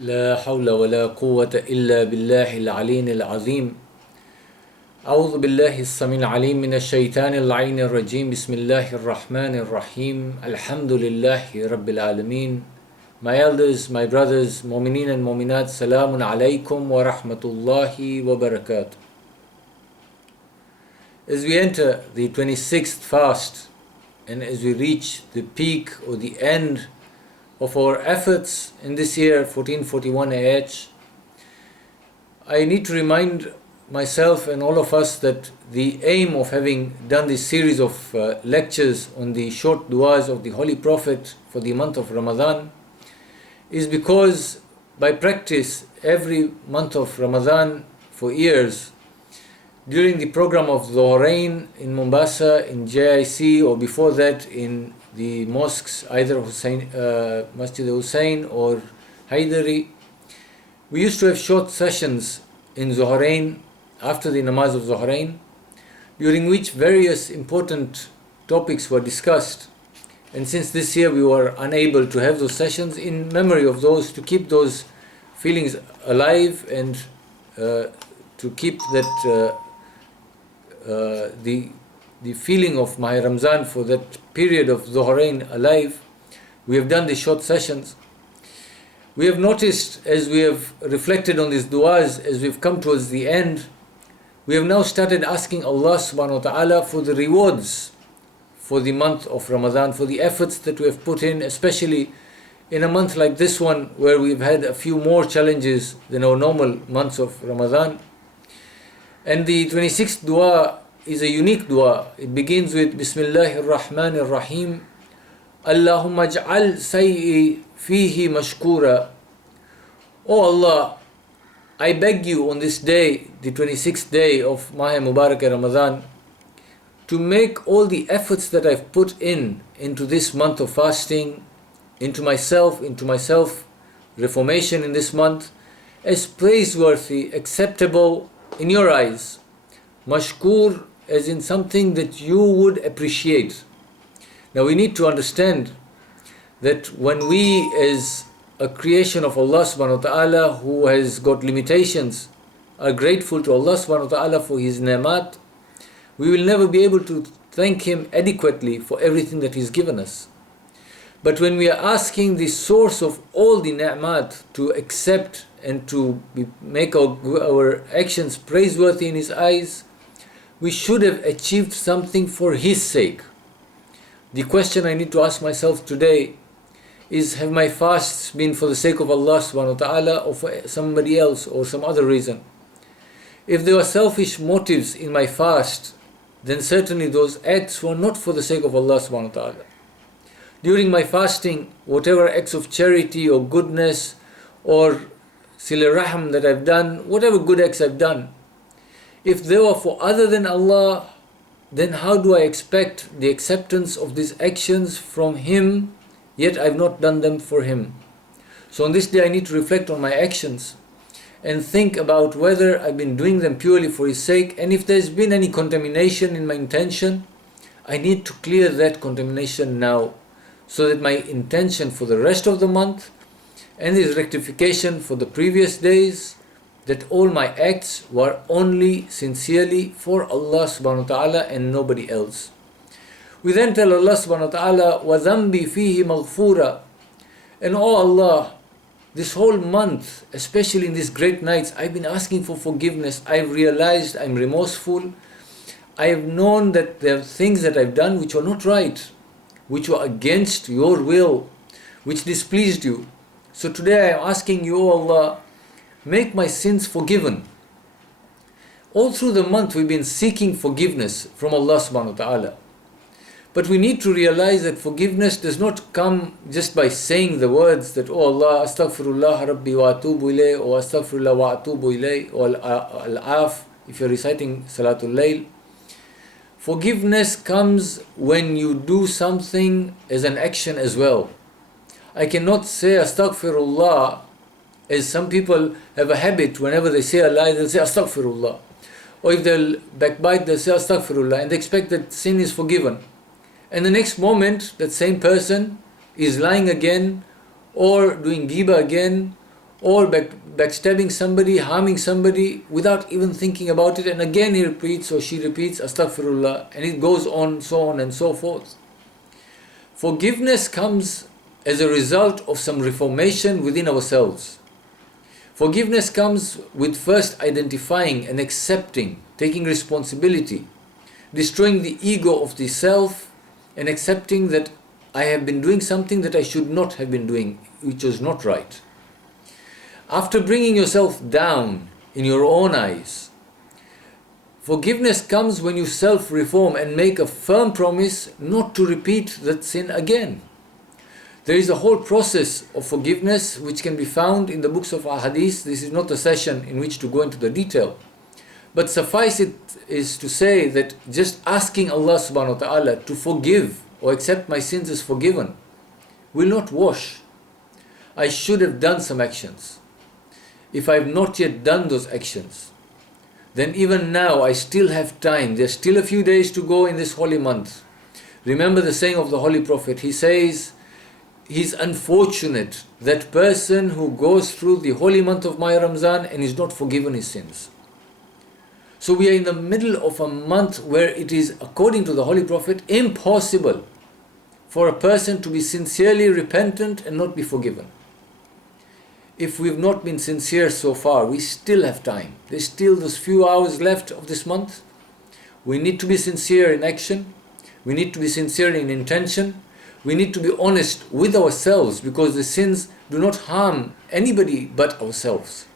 لا حول ولا قوة إلا بالله العلي العظيم. أعوذ بالله السميع العليم من الشيطان اللعين الرجيم. بسم الله الرحمن الرحيم. الحمد لله رب العالمين. My elders, my brothers, mu'mineen and mu'minat, salamun alaykum wa rahmatullahi wa barakatuh. As we enter the 26th fast and as we reach the peak or the end of our efforts in this year 1441 AH, I need to remind myself and all of us that the aim of having done this series of lectures on the short du'as of the Holy Prophet for the month of Ramadan is because by practice every month of Ramadan for years, during the program of Zohrain in Mombasa, in JIC, or before that in the mosques, either Masjid Hussain or Haidari, we used to have short sessions in Zohrain, after the namaz of Zohrain, during which various important topics were discussed. And since this year we were unable to have those sessions, in memory of those, to keep those feelings alive and to keep that the feeling of Maha Ramzan for that period of Zohrain alive, we have done these short sessions. We have noticed, as we have reflected on these du'as, as we've come towards the end, we have now started asking Allah subhanahu wa ta'ala for the rewards for the month of Ramadan, for the efforts that we have put in, especially in a month like this one where we've had a few more challenges than our normal months of Ramadan. And the 26th dua is a unique dua. It begins with Bismillahir Rahmanir Rahim. Allahumma ja'al sayyi fihi mashkura. Oh Allah, I beg you on this day, the 26th day of Maha Mubarak Ramadan, to make all the efforts that I've put into this month of fasting, into myself reformation in this month, as praiseworthy, acceptable in your eyes. Mashkur, as in something that you would appreciate. Now we need to understand that when we, as a creation of Allah subhanahu wa ta'ala who has got limitations, are grateful to Allah subhanahu wa ta'ala for His ni'mat, we will never be able to thank Him adequately for everything that He's given us. But when we are asking the source of all the ni'mat to accept and to make our actions praiseworthy in His eyes, we should have achieved something for His sake. The question I need to ask myself today is, have my fasts been for the sake of Allah subhanahu wa ta'ala or for somebody else or some other reason? If there were selfish motives in my fast, then certainly those acts were not for the sake of Allah subhanahu wa ta'ala. During my fasting, whatever acts of charity or goodness or sila raham that I've done, whatever good acts I've done, if they were for other than Allah, then how do I expect the acceptance of these actions from Him, yet I've not done them for Him? So on this day I need to reflect on my actions and think about whether I've been doing them purely for His sake, and if there's been any contamination in my intention, I need to clear that contamination now, so that my intention for the rest of the month and His rectification for the previous days, that all my acts were only sincerely for Allah subhanahu wa ta'ala and nobody else. We then tell Allah subhanahu wa ta'ala, وَذَنْبِ فِيهِ مَغْفُورًا. And oh Allah, this whole month, especially in these great nights, I've been asking for forgiveness. I've realized I'm remorseful. I have known that there are things that I've done which were not right, which were against your will, which displeased you. So today I am asking you, oh Allah, make my sins forgiven. All through the month we've been seeking forgiveness from Allah subhanahu wa ta'ala. But we need to realize that forgiveness does not come just by saying the words that, oh Allah, astaghfirullah rabbi wa atubu ilayh, or astaghfirullah wa atubu ilayh, or al-af, if you're reciting Salatul Layl. Forgiveness comes when you do something as an action as well. I cannot say astaghfirullah, as some people have a habit, whenever they say a lie, they'll say astaghfirullah. Or if they'll backbite, they'll say astaghfirullah, and they expect that sin is forgiven. And the next moment, that same person is lying again, or doing ghibah again, or backstabbing somebody, harming somebody without even thinking about it, and again he repeats or she repeats astaghfirullah, and it goes on, so on and so forth. Forgiveness comes as a result of some reformation within ourselves. Forgiveness comes with first identifying and accepting, taking responsibility, destroying the ego of the self, and accepting that I have been doing something that I should not have been doing, which was not right. After bringing yourself down in your own eyes, forgiveness comes when you self-reform and make a firm promise not to repeat that sin again. There is a whole process of forgiveness which can be found in the books of Ahadith. This is not a session in which to go into the detail. But suffice it is to say that just asking Allah subhanahu wa ta'ala to forgive or accept my sins as forgiven will not wash. I should have done some actions. If I have not yet done those actions, then even now I still have time. There's still a few days to go in this holy month. Remember the saying of the Holy Prophet. He says, he's unfortunate, that person who goes through the holy month of Ramadan and is not forgiven his sins. So we are in the middle of a month where it is, according to the Holy Prophet, impossible for a person to be sincerely repentant and not be forgiven. If we've not been sincere so far, we still have time. There's still those few hours left of this month. We need to be sincere in action. We need to be sincere in intention. We need to be honest with ourselves, because the sins do not harm anybody but ourselves.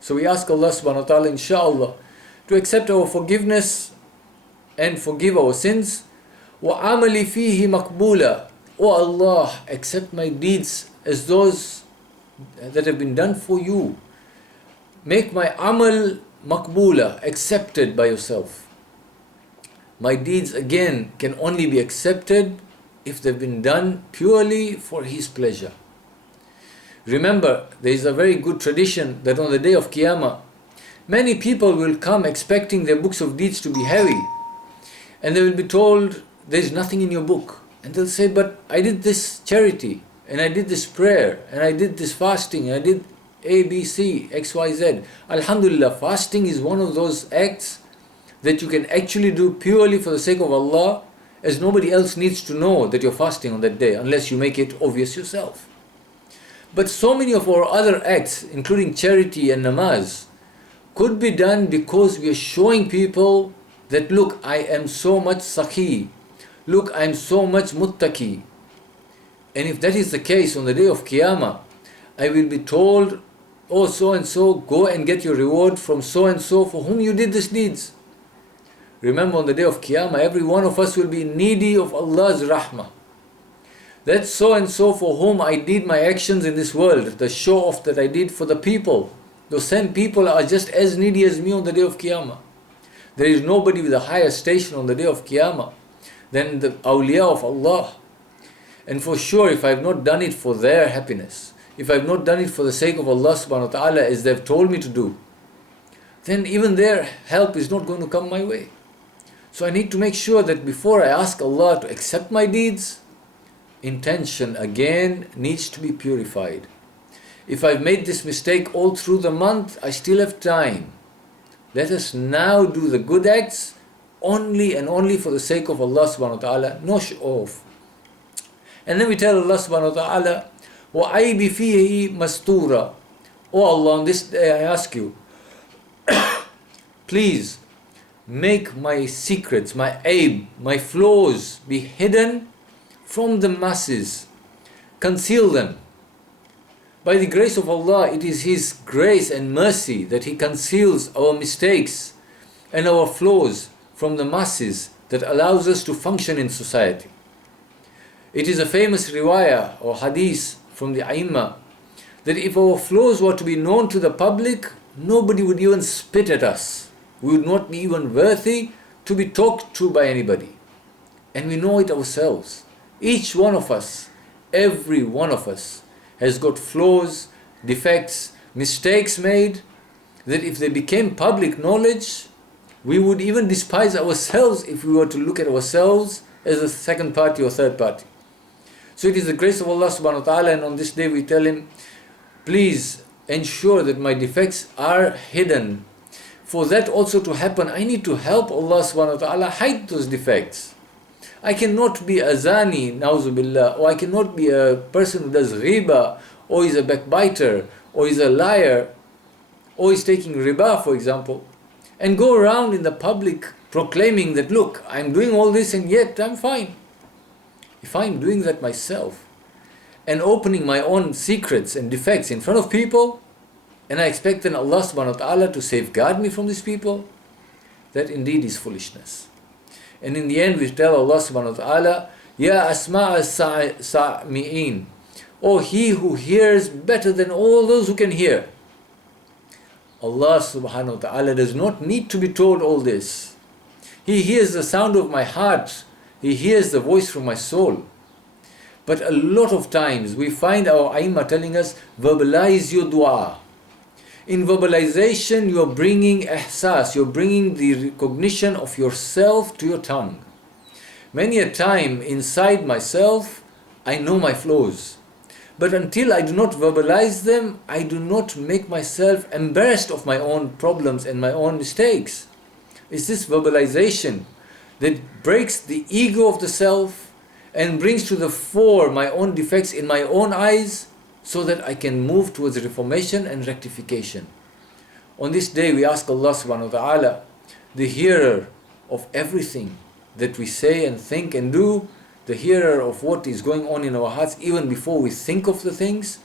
So we ask Allah subhanahu wa ta'ala, inshallah, to accept our forgiveness and forgive our sins. وَعَمَلِ فِيهِ مَقْبُولًا. O Allah, accept my deeds as those that have been done for you. Make my amal maqbula, accepted by yourself. My deeds again can only be accepted if they've been done purely for His pleasure. Remember, there is a very good tradition that on the day of Qiyamah, many people will come expecting their books of deeds to be heavy, and they will be told, there is nothing in your book. And they'll say, but I did this charity, and I did this prayer, and I did this fasting, and I did A, B, C, X, Y, Z. Alhamdulillah, fasting is one of those acts that you can actually do purely for the sake of Allah, as nobody else needs to know that you're fasting on that day, unless you make it obvious yourself. But so many of our other acts, including charity and namaz, could be done because we are showing people that, look, I am so much sakhi, look, I am so much muttaqi. And if that is the case on the day of Qiyamah, I will be told, oh, so and so, go and get your reward from so and so for whom you did these deeds. Remember, on the day of Qiyamah, every one of us will be needy of Allah's rahmah. That's so and so for whom I did my actions in this world, the show off that I did for the people. Those same people are just as needy as me on the day of Qiyamah. There is nobody with a higher station on the day of Qiyamah than the awliya of Allah. And for sure, if I have not done it for their happiness, if I have not done it for the sake of Allah subhanahu wa ta'ala as they have told me to do, then even their help is not going to come my way. So I need to make sure that before I ask Allah to accept my deeds, intention again needs to be purified. If I've made this mistake all through the month, I still have time. Let us now do the good acts only and only for the sake of Allah subhanahu wa ta'ala, no show off. And then we tell Allah subhanahu wa ta'ala, وَعَيْبِ فِيهِ مَسْتُورًا. Oh Allah, on this day I ask you, please make my secrets, my aib, my flaws be hidden from the masses. Conceal them. By the grace of Allah, it is His grace and mercy that He conceals our mistakes and our flaws from the masses, that allows us to function in society. It is a famous riwayah or hadith from the Aimma that if our flaws were to be known to the public, nobody would even spit at us. We would not be even worthy to be talked to by anybody. And we know it ourselves. Each one of us, every one of us, has got flaws, defects, mistakes made, that if they became public knowledge, we would even despise ourselves if we were to look at ourselves as a second party or third party. So it is the grace of Allah subhanahu wa ta'ala, and on this day we tell Him, please ensure that my defects are hidden. For that also to happen, I need to help Allah subhanahu wa ta'ala hide those defects. I cannot be a zani, na'uzu billah, or I cannot be a person who does riba, or is a backbiter, or is a liar, or is taking riba, for example, and go around in the public proclaiming that, look, I'm doing all this and yet I'm fine. If I'm doing that myself and opening my own secrets and defects in front of people, and I expect then Allah subhanahu wa ta'ala to safeguard me from these people, that indeed is foolishness. And in the end we tell Allah subhanahu wa ta'ala, Ya asma' as-sami'in, O He who hears better than all those who can hear. Allah subhanahu wa ta'ala does not need to be told all this. He hears the sound of my heart. He hears the voice from my soul. But a lot of times we find our Aimma telling us, verbalize your dua. In verbalization, you are bringing ihsas, you're bringing the recognition of yourself to your tongue. Many a time inside myself, I know my flaws. But until I do not verbalize them, I do not make myself embarrassed of my own problems and my own mistakes. It's this verbalization that breaks the ego of the self and brings to the fore my own defects in my own eyes, so that I can move towards reformation and rectification. On this day we ask Allah subhanahu wa ta'ala, the hearer of everything that we say and think and do, the hearer of what is going on in our hearts even before we think of the things,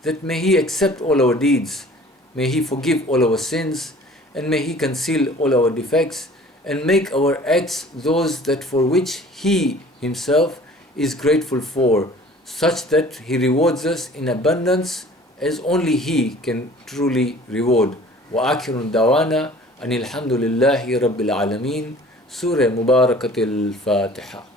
that may He accept all our deeds, may He forgive all our sins, and may He conceal all our defects, and make our acts those that for which He Himself is grateful for, such that He rewards us in abundance as only He can truly reward. وآخر دعوانا أن الحمد لله رب العالمين. Surah Mubarakatil Fatiha.